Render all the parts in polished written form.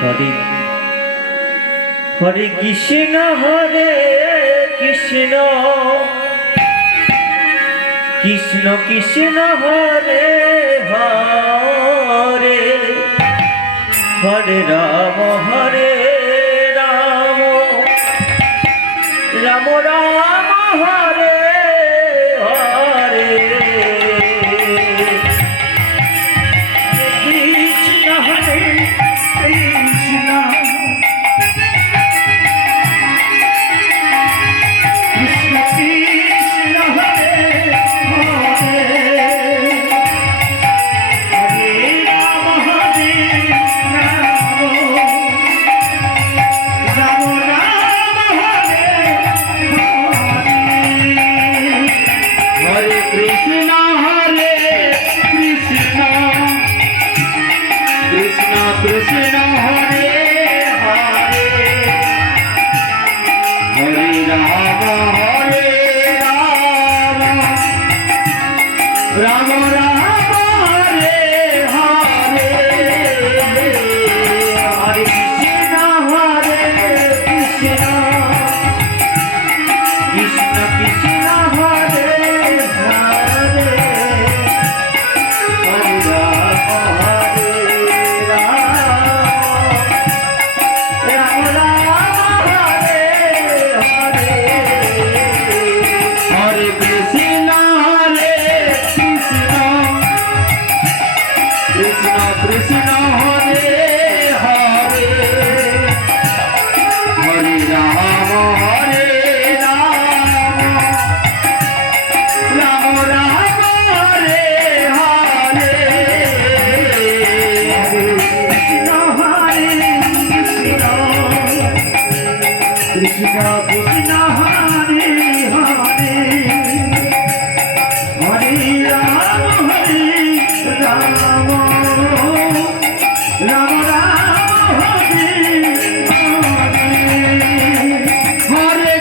Hare Hare Krishna Krishna Krishna Krishna Hare Hare Hare Ram Ram Ram Hare Hare Krishna Hare Krishna Krishna Krishna Hare Hare Hare Ram Ram Ram Hare Hare Krishna Krishna Krishna Hare Hare Hare Ram Ram Ram Hare Hare Hare Krishna Krishna Krishna Krishna Hare Hare Hare Ram Hare Hare Hare Krishna Krishna Krishna Hare Hare Hare Ram Ram Ram Hare Hare Krishna Krishna Krishna Hare Hare Hare Ram Ram Ram Ram Hare Hare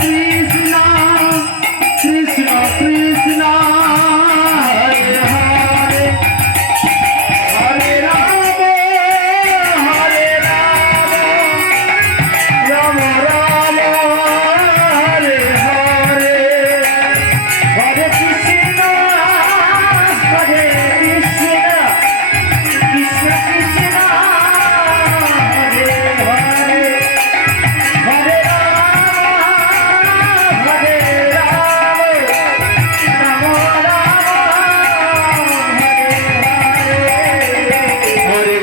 Krishna Krishna Krishna Hare Hare Hare Ram Ram Ram Hare Hare Hare Krishna Krishna Krishna Hare Hare Hare Ram Ram Ram Hare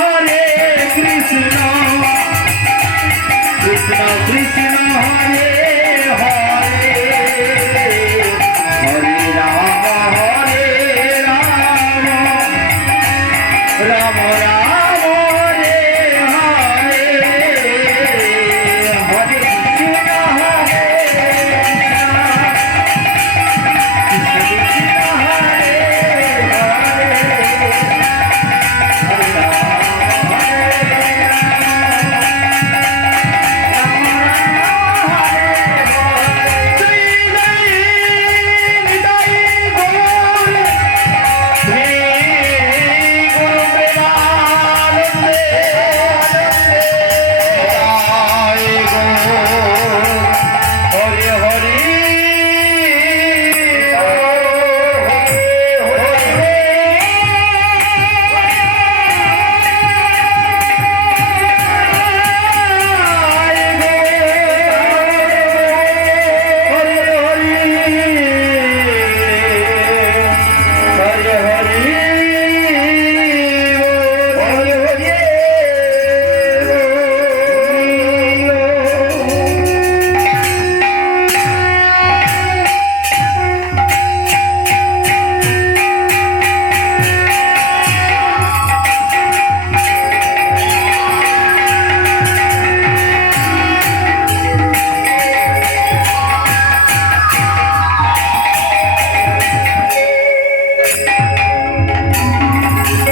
Hare Krishna Krishna Krishna Hare Hare Hare Ram Ram Ram